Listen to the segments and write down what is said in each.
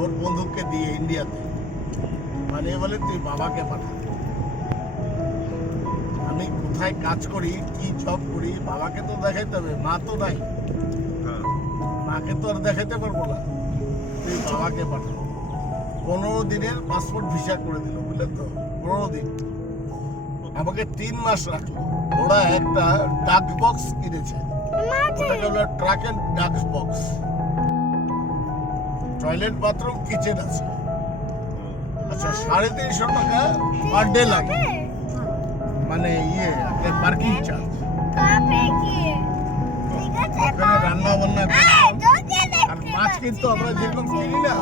ওর বন্ধুকে দিয়ে ইন্ডিয়াতে, মানে বলে তুই বাবাকে পাঠা। আমি কোথায় কাজ করি, কি জব করি, বাবাকে তো দেখাইতে হবে, মা তো নাই, মাকে তো আর দেখাইতে পারবো না, তুই বাবাকে পাঠা। 15 দিনের পাসপোর্ট ভিসা করে দিল, বুঝলেন তো? 15 দিন আমাকে 3 মাস রাখলো। ওরা একটা ডাক বক্স কিনেছে, ওটাকে বলে ট্রাক এন্ড ডাক বক্স। টয়লেট, বাথরুম, কিচেন আছে। আচ্ছা, 350 টাকা পার ডে লাগে, মানে আপনার পার্কিং চার্জ। ওখানে রান্না বান্না আর মাছ কিন্তু আমরা যেরকম কিনি না,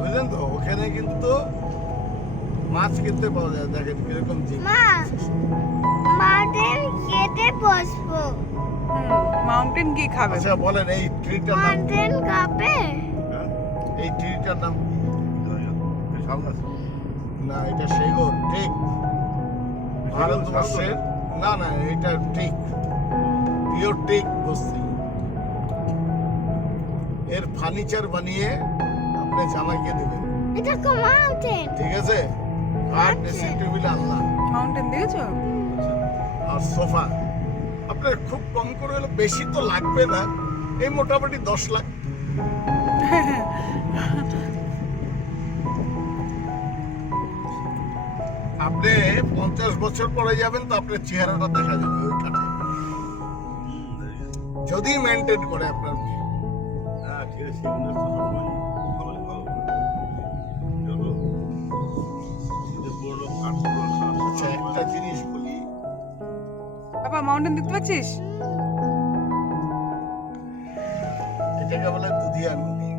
বুঝলেন তো? ওখানে কিন্তু মাছ কিনতে পাওয়া যায়। দেখেন কিরকম মাউন্টেন কি খাবে? আচ্ছা বলেন, এই ট্রিটার নাম এই ট্রিটার নাম কি? না, এটা সেগুন ঠিক ভারতবর্ষের না, না এটা ঠিক পিওর ঠিক বস্তি। এর ফার্নিচার বানিয়ে আপনি জামাইকে দেবেন, ঠিক আছে? আর ড্রেসিং টেবিল আল্লাহ মাউন্টেন দেখেছো? আর সোফা আপনার খুব কম করে হলে, বেশি তো লাগবে না, এই মোটামুটি 10 লাখ। আপনি 50 বছর পরে যাবেন তো আপনার চেহারাটা দেখা যাবে ওই কাঠে, যদি মেনটেন করে আপনার মেয়ে। আচ্ছা, একটা জিনিস বলি, বাবা মাউন্টেন দেখতে পাচ্ছিস? এটাকে বলে দুধিয়া নদী।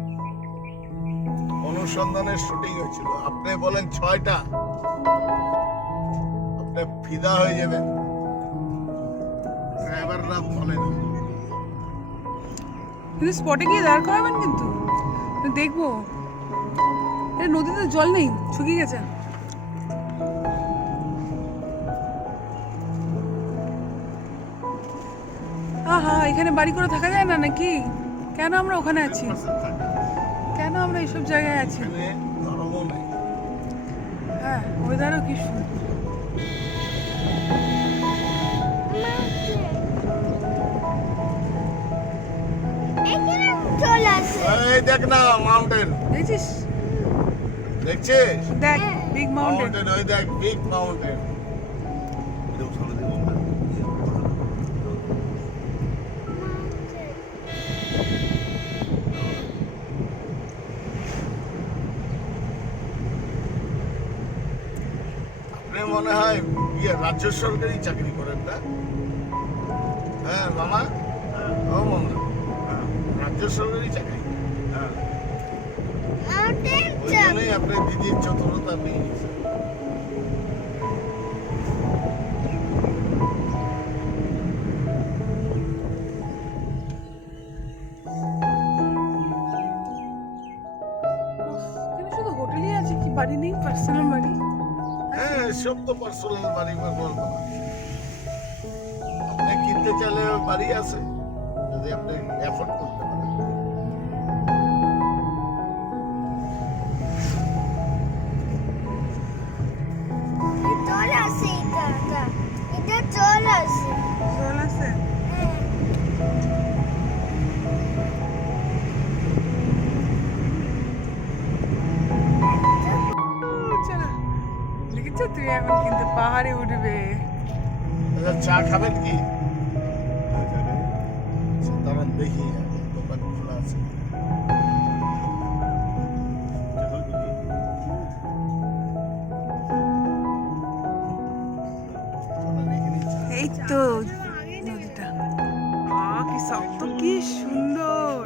অনুসন্ধানের শুটিং হয়েছিল, আপনি বলেন 6টা, আপনি ফিদা হয়ে যাবেন। ড্রাইভাররা বলে না, কিন্তু স্পটে গিয়ে দাঁড় করাবেন, কিন্তু দেখবো। নদীতে জল নেই, শুকিয়ে গেছে। আহা, এখানে বাড়ি করে থাকা যায় না নাকি? কেন আমরা ওখানে আছি? কেন আমরা এইসব জায়গায় আছি? এখানে গরমও নেই। হ্যাঁ, ওয়েদারও কি সুন্দর। এই দেখ না মাউন্টেন, দেখছিস? দেখছিস? দেখ বিগ মাউন্টেন। মাউন্টেন, ওই দেখ বিগ মাউন্টেন। আপনি মনে হয় রাজ্য সরকারি চাকরি করেন না? হ্যাঁ মামা, ও মামা, রাজ্য সরকারি চাকরি। ওই জন্যই আপনার দিদির চতুরতা পেয়ে গেছে। এখানে শুধু হোটেলই আছে, কি বাড়ি নেই? পার্সোনাল বাড়ি? হ্যাঁ, সব তো পার্সোনাল বাড়ি বলবো না। আপনি কিনতে চাইলে বাড়ি আছে, যদি আপনি এফোর্ড করতে পারেন। জল আছে? চলো, দেখেছো তুই এখন কিন্তু পাহাড়ে উঠবে। আচ্ছা, চা খাবেন কি? দাঁড়ান দেখি, দোকান খোলা আছে। এই তো নদীটা, কি শক্ত, কি সুন্দর।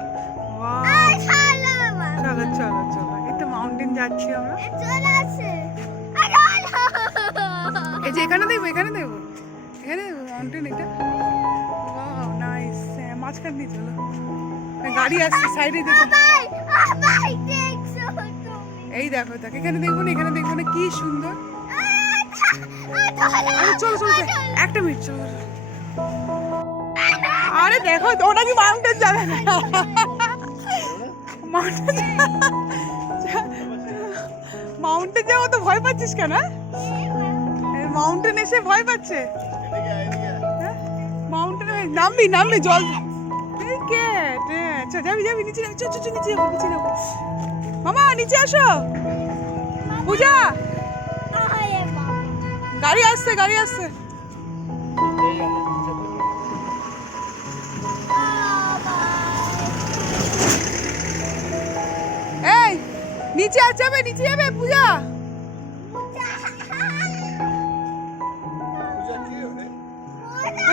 চলো চলো চলো, এই তো মাউন্টেন যাচ্ছি আমরা। এই যে এখানে দেখবো, এখানে দেখবো, এখানে দেখবো মাউন্টেন। এটা নাইস। মাঝখান দিয়ে চলো, গাড়ি আসছে সাইডে, দেখো। এই দেখো, দেখ এখানে দেখবো না, এখানে দেখবো না, কি সুন্দর। চলো চলো, একটা মিনিট, চলো। আরে দেখো ওটা কি মাউন্টেন যাবে না মাউন্টেন যাবো তো ভয় পাচ্ছিস কেন মাউন্টেন এসে ভয় পাচ্ছে মাউন্টেনে নামবি নামবি জল আচ্ছা যাবি যাবি নিচে নিচে নিচে নিচে মামা নিচে আসো পূজা গাড়ি আসছে গাড়ি আসছে এই নিচে যাবে নিচে যাবে পূজা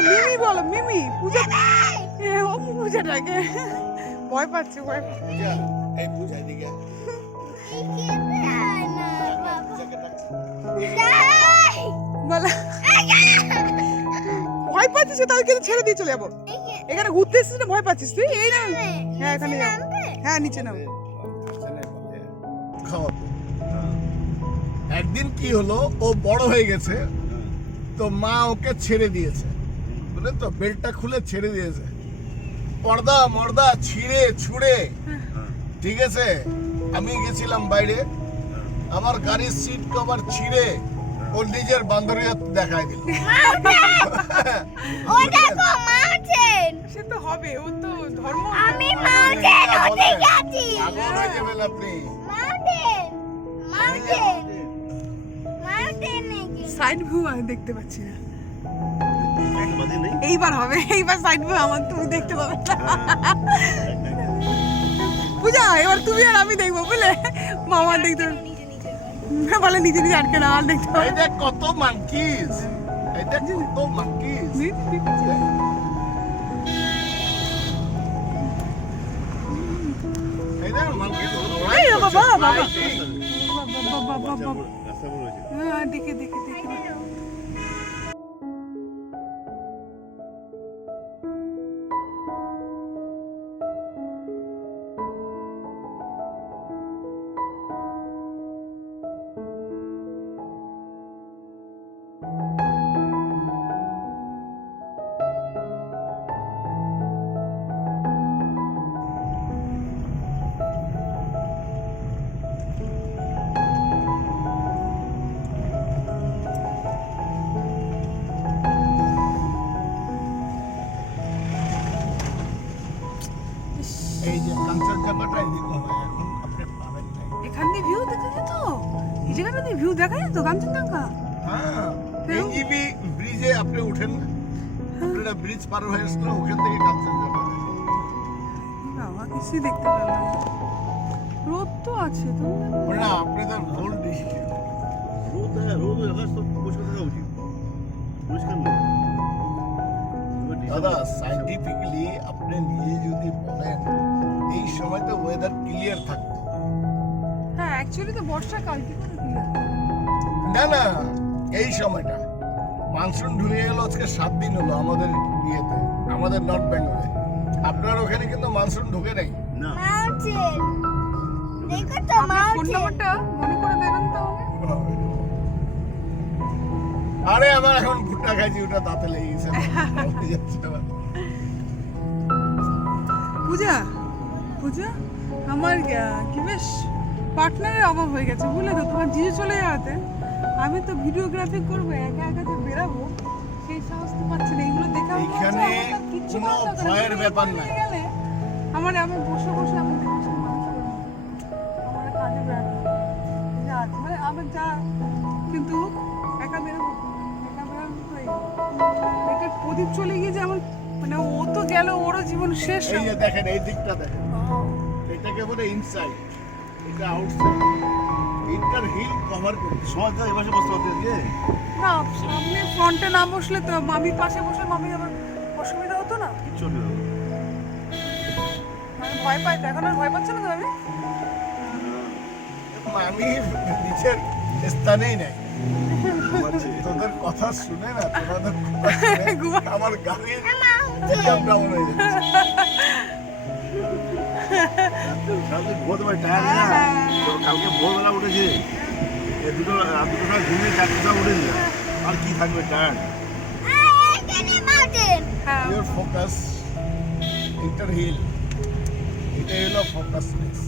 মিমি বলো মিমি পূজা ও পূজাটাকে ভয় পাচ্ছে ভয় ভয় পাচ্ছিস তাহলে কিন্তু ছেড়ে দিয়ে চলে যাবো এখানে ঘুরতে এসেছিস না ভয় পাচ্ছিস তুই এই না হ্যাঁ এখানে হ্যাঁ নিচে নাম খাওয়াবো একদিন কি হলো ও বড় হয়ে গেছে তো মা ওকে ছেড়ে দিয়েছে বুঝলেন তো বেল্টটা খুলে ছেড়ে দিয়েছে পর্দা মর্দা ছিঁড়ে ছুঁড়ে ঠিক আছে আমি গেছিলাম বাইরে আমার গাড়ির সিট কভার ছিঁড়ে ও নিজের বান্ধবীর দেখায় দিল ও দেখো মাউন্টেন সে তো হবে ও তো ধর্ম আমি মাউন্টেন ওতে গেছি পাগল হয়ে যাবেন আপনি মাউন্টেন মাউন্টেন মাউন্টেন নাকি সাইড ভিউ আমি দেখতে পাচ্ছি না এইবার হবে এইবার সাইড ভিউ আমার তুমি দেখতে পাবে পূজা এবার তুমি আর আমি দেখবো বুঝলে মামা দেখতে বলে নিজে নিজে আটকে না আর দেখতে এই দেখ কত মাঙ্কিস এই দেখ কত মাঙ্কিস এই দেখ মাঙ্কিস এই বাবা বাবা বাবা বাবা হ্যাঁ দেখে দেখে দেখে এই যে কাঞ্চনজঙ্ঘাটা এদিকে হয় এখন আপনি পাবেন না এখান দিয়ে ভিউ দেখা যেত এই জায়গাটা দিয়ে ভিউ দেখা যেত কাঞ্চনজঙ্ঘা হ্যাঁ এনজিবি ব্রিজে আপনি উঠেন না আপনারা ব্রিজ পার হয়ে আসলে ওখান থেকে কাঞ্চনজঙ্ঘা বাবা কিছুই দেখতে পেলাম না রোদ তো আছে তুমি না আপনি তো ভুল ডিসিশন রোদ আকাশ তো পরিষ্কার থাকা উচিত পরিষ্কার না দাদা সাইন্টিফিক্যালি আপনি নিজে যদি বলেন এই সময় তো ওয়েদার ক্লিয়ার থাকতো হ্যাঁ অ্যাকচুয়ালি তো বর্ষাকাল কি করে দিল না না এই সময়টা মানসুন ঢুকে গেল আজকে 7 দিন হলো আমাদের বিয়েতে আমাদের নর্থ বেঙ্গলে আপনার ওখানে কিন্তু মানসুন ঢুকে নাই না মাউন্টেন দেখো তো ফোন মাউন্টেন নাম্বারটা মনে করে দেবেন তো আরে আমার এখন ভুট্টা খাইছি ওটা দাঁতে লেগে গেছে হয়ে যাচ্ছে আমার। পূজা পূজা আমার কি বেশ পার্টনারের অভাব হয়ে গেছে বুঝলে তো তোমার জিজু চলে যাওয়াতে আমি তো ভিডিওগ্রাফি করবো একা একা যে বেরাবো সেই সাহস তো পাচ্ছি না এইগুলো দেখে আমার মনে হচ্ছে এইখানে আমার কিচ্ছু কোনো করার দরকার নেই। ভয়ের ব্যাপার নাই। গেলে আমি বসে বসে আমি দেখছি মানুষ করবো আমার কাজে বেড়াবো যা আছে, মানে আমার যা কিন্তু একা বেরোবো একা বেরোবো তো এটা প্রদীপ চলে গিয়ে যে আমার মানে ও তো গেল ওরও জীবন শেষ এই যে দেখেন এই দিকটা দেখেন এটাকে বলে ইনসাইড এটা আউটসাইড ইন্টার হিল কভার করে সমাজ এই পাশে বসতে পারতে আজকে না সামনে ফ্রন্টে না বসলে তো মামির পাশে বসলে মামি আবার অসুবিধা হতো না কিচ্ছু হবে না আমি ভয় পাই তো এখন আর ভয় পাচ্ছে না তো আমি আমি নিচের স্থানেই নাই তোদের কথা শুনে না তোমাদের কথা শুনে আমার গাড়ির হিসাব ডাউন হয়ে যাচ্ছে কালকে ঘুমাতে পারি টায়ার না তো কালকে ভোরবেলা উঠেছে এই দুটো রাত দুটো সময় ঘুমিয়ে 4টা সময় উঠেছে আর কি থাকবে টায়ার এখানে মাউন্টেন হ্যাঁ ইউর ফোকাস ভিক্টর হিল, এটাই হলো ফোকাসনেস।